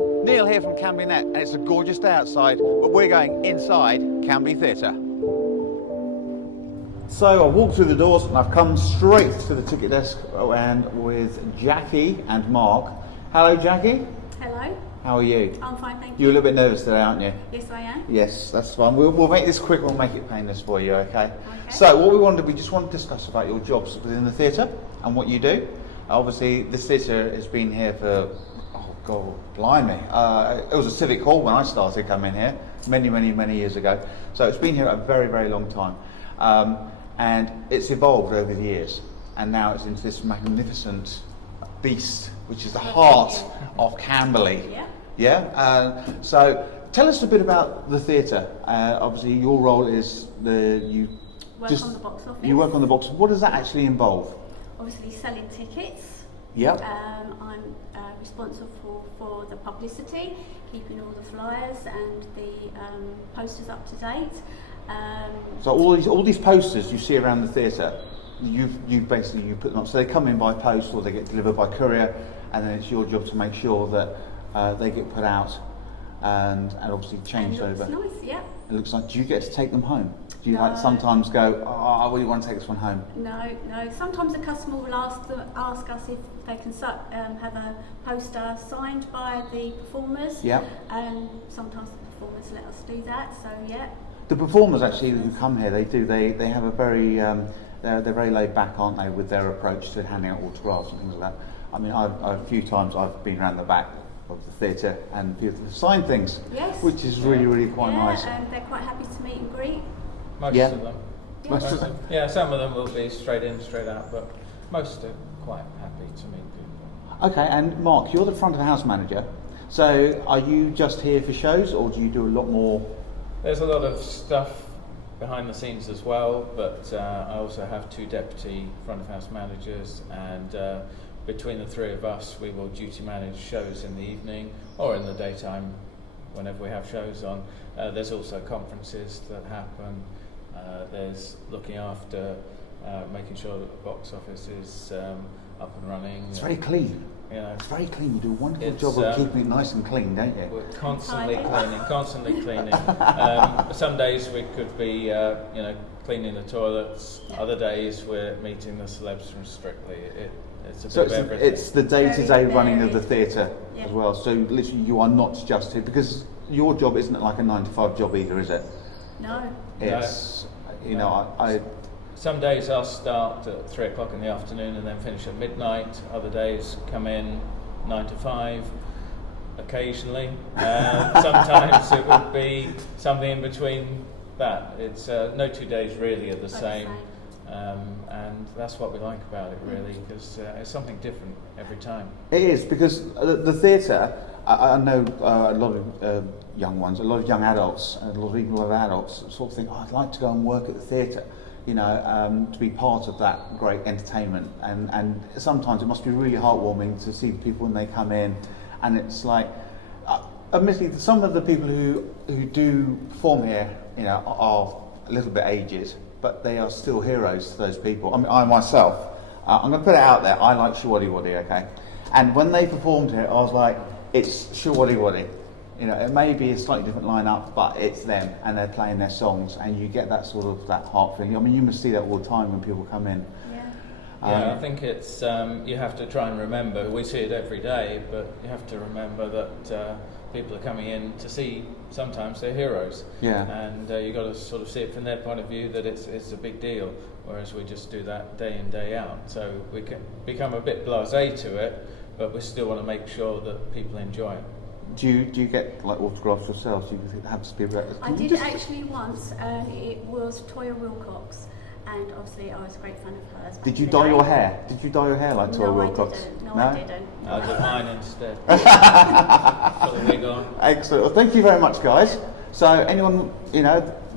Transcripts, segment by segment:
Neil here from Camberley Net, and it's a gorgeous day outside, but we're going inside Camberley Theatre. So I walked through the doors and I've come straight to the ticket desk and with Jackie and Mark. Hello, Jackie. Hello. How are you? I'm fine, thank You're you. a little bit nervous today, aren't you? Yes, I am. Yes, that's fine. We'll make this quick, we'll make it painless for you, okay? So what we just want to discuss about your jobs within the theatre and what you do. Obviously, this theatre has been here for, oh God, blimey. It was a Civic hall when I started coming here, many years ago. So it's been here a very, very long time. And it's evolved over the years. And now it's into this magnificent beast, which is the heart of Camberley. Yeah. So tell us a bit about the theatre. Obviously, your role is you work on the box office. You work on the box. What does that actually involve? Obviously, selling tickets. Yep. I'm responsible for the publicity, keeping all the flyers and the posters up to date. So all these posters you see around the theatre, you basically put them up. So they come in by post or they get delivered by courier, and then it's your job to make sure that they get put out and obviously changed over. It looks nice, yeah. It looks like. Do you get to take them home? Do you like sometimes go, oh, I really want to take this one home? No. Sometimes the customer will ask us if they can have a poster signed by the performers. Yeah. And sometimes the performers let us do that. So yeah. The performers actually who come here, they have a very they're very laid back, aren't they, with their approach to handing out autographs and things like that. I mean, a few times I've been around the back of the theatre and people sign things, yes, which is really quite nice. And they're quite happy to meet and greet. Most of them. Most of them. Yeah, some of them will be straight in, straight out, but most are quite happy to meet people. Okay, and Mark, you're the front of house manager. So are you just here for shows, or do you do a lot more? There's a lot of stuff behind the scenes as well, but I also have two deputy front of house managers, and between the three of us we will duty manage shows in the evening or in the daytime whenever we have shows on. There's also conferences that happen. There's looking after making sure that the box office is up and running. It's very clean. You know, it's very clean. You do a wonderful job of keeping it nice and clean, don't you? We're constantly cleaning. Some days we could be, cleaning the toilets. Other days we're meeting the celebs from Strictly. It's a bit of everything. It's the day-to-day running of the theatre as well. So literally, you are not just here because your job isn't like a 9-to-5 job either, is it? No. It's Some days I'll start at 3 o'clock in the afternoon and then finish at midnight. Other days come in 9 to 5, occasionally. Sometimes it would be something in between that. It's no 2 days really are the same. And that's what we like about it really, because it's something different every time. It is, because the theatre, I know a lot of young ones, a lot of young adults, and a lot of adults sort of think, I'd like to go and work at the theatre. To be part of that great entertainment, and sometimes it must be really heartwarming to see people when they come in, and it's like, admittedly, some of the people who do perform here, are a little bit aged, but they are still heroes to those people. I mean, I myself, I'm going to put it out there, I like Shawaddy Waddy, okay? And when they performed here, I was like, it's Shawaddy Waddy. It may be a slightly different lineup, but it's them, and they're playing their songs, and you get that sort of that heart feeling. I mean, you must see that all the time when people come in. I think it's you have to try and remember. We see it every day, but you have to remember that people are coming in to see sometimes their heroes. Yeah. And you've got to sort of see it from their point of view that it's a big deal, whereas we just do that day in day out. So we can become a bit blasé to it, but we still want to make sure that people enjoy it. Do you get like autographs yourselves? Do you have to be about this? I did actually once, and it was Toya Wilcox, and obviously I was a great fan of hers. Did you dye your hair? Did you dye your hair like Toya Wilcox? No, I didn't. I did mine instead. Put the wig on. Excellent. Well, thank you very much, guys. So anyone,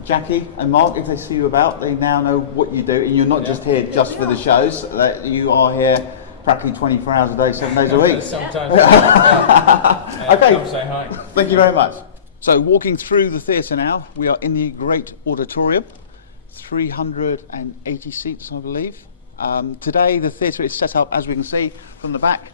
Jackie and Mark, if they see you about, they now know what you do, and you're not just here just for the shows. That you are here practically 24 hours a day, 7 days a week. Sometimes. Okay. Come say hi. Thank you very much. So walking through the theatre now, we are in the great auditorium, 380 seats, I believe. Today the theatre is set up, as we can see from the back,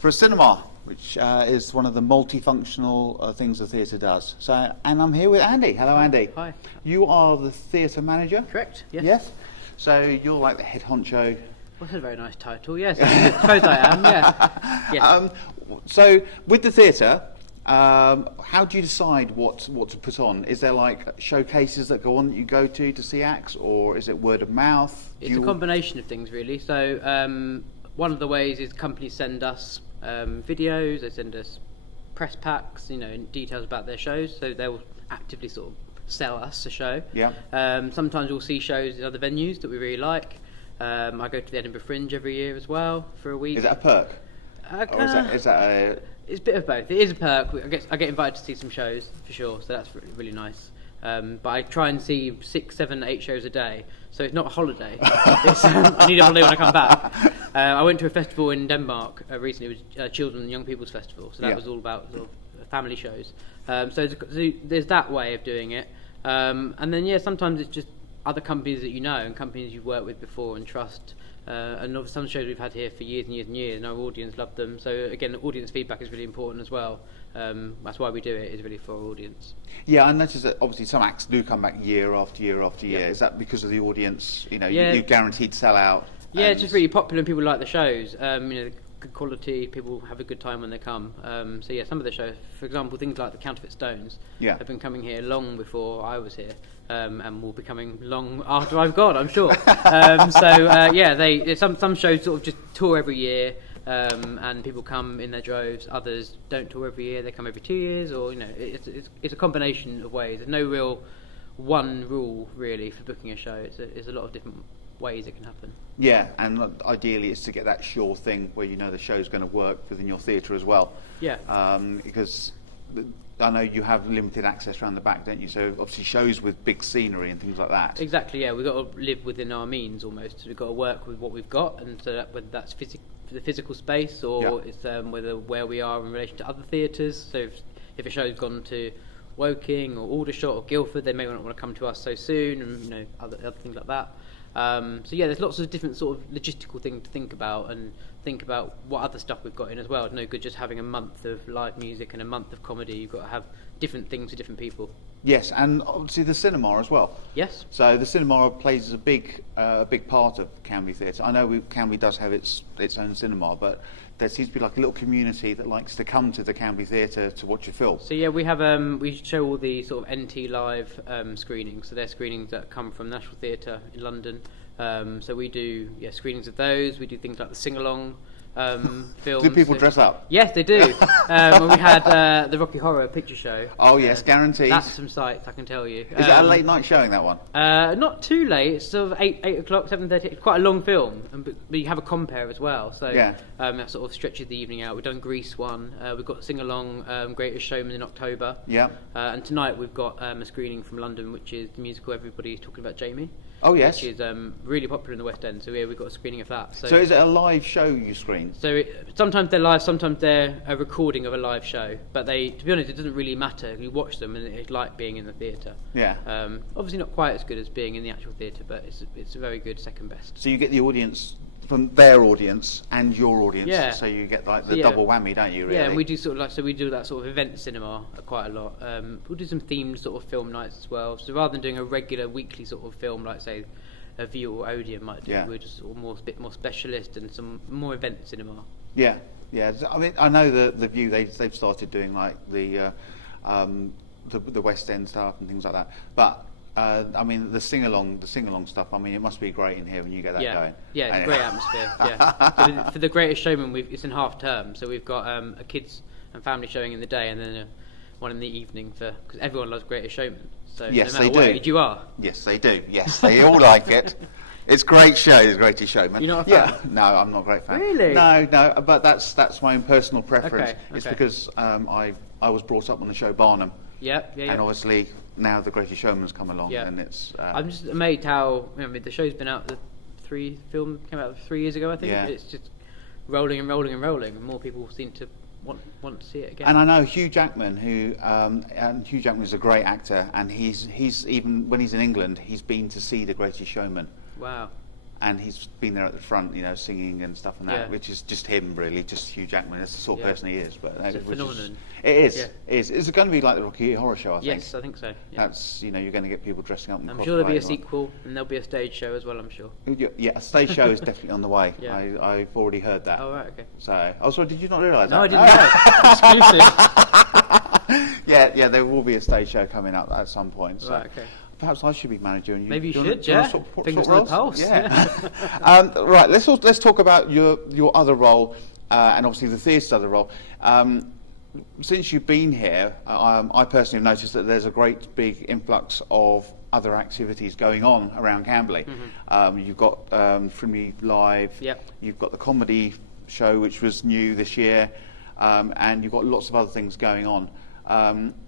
for a cinema. which is one of the multifunctional things the theatre does. So, and I'm here with Andy. Hello, Andy. Hi. You are the theatre manager? Correct, yes. Yes? So you're like the head honcho. Well, that's a very nice title, yes. I suppose I am, yeah. Yes. So with the theatre, how do you decide what to put on? Is there like showcases that go on that you go to see acts, or is it word of mouth? It's a combination of things, really. So one of the ways is companies send us videos, they send us press packs, and details about their shows, so they'll actively sort of sell us a show. Yeah. Sometimes we'll see shows in other venues that we really like. I go to the Edinburgh Fringe every year as well for a week. Is that a perk? Or is that a... It's a bit of both. It is a perk. I get invited to see some shows for sure, so that's really, really nice. But I try and see 6, 7, 8 shows a day, so it's not a holiday. I need a holiday when I come back. I went to a festival in Denmark recently. It was Children and Young People's Festival, so that was all about sort of family shows. So there's that way of doing it. And then sometimes it's just other companies that and companies you've worked with before and trust. And some shows we've had here for years and years and years, and our audience loved them. So again, audience feedback is really important as well. That's why we do it, is really for our audience. Yeah, I noticed that obviously some acts do come back year after year after year. Is that because of the audience? You're guaranteed to sell out? Yeah, it's just really popular and people like the shows. Good quality, people have a good time when they come. Some of the shows, for example, things like the Counterfeit Stones have been coming here long before I was here, and will be coming long after I've gone, I'm sure. Some shows sort of just tour every year, and people come in their droves. Others don't tour every year; they come every 2 years, or it's a combination of ways. There's no real one rule really for booking a show. It's a lot of different ways it can happen. Yeah, and ideally it's to get that sure thing where the show's going to work within your theatre as well. Yeah. Because I know you have limited access around the back, don't you? So obviously shows with big scenery and things like that. Exactly, yeah. We've got to live within our means almost. We've got to work with what we've got, and so whether that's the physical space or it's where we are in relation to other theatres. So if a show's gone to Woking or Aldershot or Guildford, they may not want to come to us so soon, and other things like that. There's lots of different sort of logistical things to think about, and think about what other stuff we've got in as well. It's no good just having a month of live music and a month of comedy. You've got to have different things for different people. Yes, and obviously the cinema as well. Yes. So the cinema plays a big part of Camberley Theatre. I know Camberley does have its own cinema, but there seems to be like a little community that likes to come to the Camberley Theatre to watch a film. So we have we show all the sort of NT live screenings. So they're screenings that come from National Theatre in London. So we do screenings of those. We do things like the sing-along films. Do people dress up? Yes, they do. When we had the Rocky Horror Picture Show. Oh yes, guaranteed. That's some sights, I can tell you. Is that a late night showing, that one? Not too late. It's sort of 8 o'clock, 7:30. It's quite a long film, but you have a compare as well. So that sort of stretches the evening out. We've done Grease one. We've got sing-along Greatest Showman in October. Yeah. And tonight we've got a screening from London, which is the musical Everybody's Talking About Jamie. Oh yes, which is really popular in the West End. So we've got a screening of that. So is it a live show you screen? So sometimes they're live, sometimes they're a recording of a live show. But to be honest, it doesn't really matter. You watch them and it's like being in the theatre. Yeah. Obviously not quite as good as being in the actual theatre, but it's a very good second best. So you get the audience from their audience and your audience. Yeah. So you get like the double whammy, don't you? Really? Yeah, and we do we do that sort of event cinema quite a lot. We'll do some themed sort of film nights as well. So rather than doing a regular weekly sort of film, like say a View or Odeon might do, we're just sort of a bit more specialist and some more event cinema. Yeah, yeah. I mean, I know the View. They've started doing like the West End stuff and things like that, but. I mean, the sing-along stuff. I mean, it must be great in here when you get that going. Yeah, it's a great atmosphere. Yeah. So for the Greatest Showman, it's in half term, so we've got a kids and family showing in the day, and then one in the evening because everyone loves Greatest Showman. So yes, no matter they what do. age you are. Yes, they do. Yes, they all like it. It's great show, it's Greatest Showman. You're not a fan? Yeah, no, I'm not a great fan. Really? No, but that's my own personal preference. Okay. It's because I was brought up on the show Barnum. Yeah. And obviously now the Greatest Showman's come along, and it's. I'm just amazed how the show's been out. The film came out 3 years ago, I think. Yeah. It's just rolling and rolling and rolling, and more people seem to want to see it again. And I know Hugh Jackman, and Hugh Jackman is a great actor, and he's even when he's in England, he's been to see the Greatest Showman. Wow. and he's been there at the front, you know, singing and stuff and that, Yeah. which is just him really, just Hugh Jackman. That's the sort of Yeah. person he is. But It's a which phenomenon. It is. Yeah. It is. It's going to be like the Rocky Horror Show, I think. Yes, I think so. Yeah. That's, you know, you're going to get people dressing up. In I'm sure there'll be a cosplay, sequel, and there'll be a stage show as well. I'm sure. Yeah, a stage show is definitely on the way. Yeah. I've already heard that. Oh right, okay. So, oh, sorry, did you not realise No, I that? didn't know. Exclusive. Yeah, there will be a stage show coming up at some point. So. Right, okay. Perhaps I should be manager and you. Maybe you do wanna- should, do wanna yeah. sort Fingers on the roles? pulse. Yeah. Right. Let's talk about your other role, and obviously the theatre other role. Since you've been here, I personally have noticed that there's a great big influx of other activities going on around Camberley. You've got Frimley Live. Yep. You've got the comedy show, which was new this year, and you've got lots of other things going on.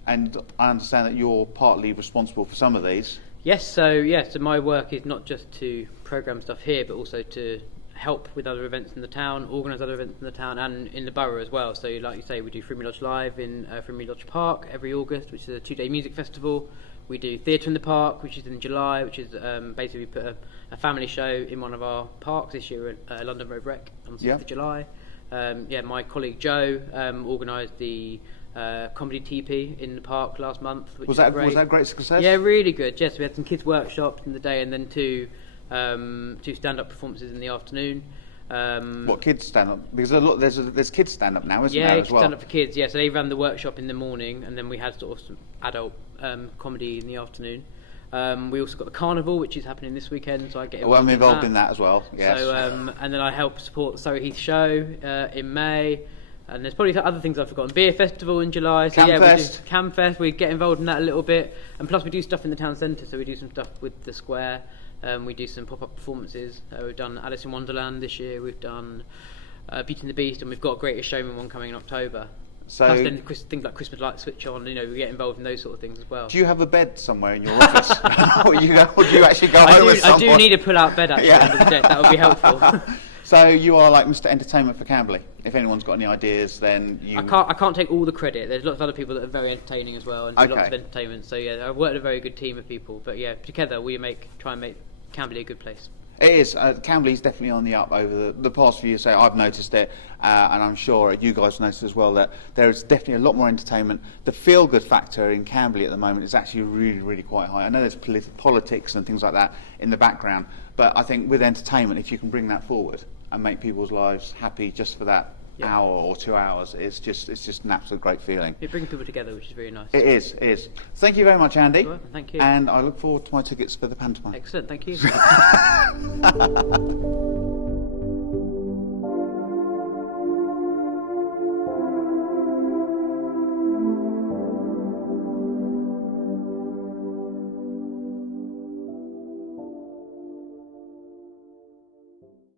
And I understand that you're partly responsible for some of these. Yes, so my work is not just to programme stuff here, but also to help with other events in the town, organise other events in the town and in the borough as well. So like you say, we do Frimley Lodge Live in Frimley Lodge Park every August, which is a 2-day music festival. We do Theatre in the Park, which is in July, which is basically we put a family show in one of our parks this year at London Road Rec on the 6th of July. My colleague Joe organised the comedy TP in the park last month. Which Was that great. a great success? Yeah, really good. Yes, we had some kids workshops in the day and then two stand-up performances in the afternoon. What kids stand up? Because there's kids stand up now, isn't Yeah, there you as can well? stand up for kids. Yeah, so they ran the workshop in the morning, and then we had sort of some adult comedy in the afternoon. We also got the carnival, which is happening this weekend, so I get Well, I'm involved that. in that as well. Yes. So, and then I help support the Surrey Heath show in May. And there's probably other things I've forgotten. Beer Festival in July. So yeah, we do Camfest. We get involved in that a little bit. And plus we do stuff in the town centre. So we do some stuff with the square. We do some pop-up performances. We've done Alice in Wonderland this year. We've done Beauty and the Beast. And we've got a Greatest Showman one coming in October. So plus then things like Christmas lights switch on. You know, we get involved in those sort of things as well. do you have a bed somewhere in your office? or do you actually go home with someone? I do need a pull-out bed actually under the deck. That would be helpful. So you are like Mr. Entertainment for Camberley. If anyone's got any ideas, then you... I can't take all the credit. There's lots of other people that are very entertaining as well and do lots of Okay. entertainment. So yeah, I've worked with a very good team of people. But yeah, together we try and make Camberley a good place. It is. Camberley's definitely on the up over the past few years. So I've noticed it, and I'm sure you guys noticed as well that there is definitely a lot more entertainment. The feel-good factor in Camberley at the moment is actually really, really quite high. I know there's politics and things like that in the background, but I think with entertainment, if you can bring that forward and make people's lives happy just for that hour or 2 hours, it's just an absolute great feeling. It brings people together, which is really nice. It is. It is. Thank you very much, Andy. You're welcome, thank you. And I look forward to my tickets for the pantomime. Excellent, thank you.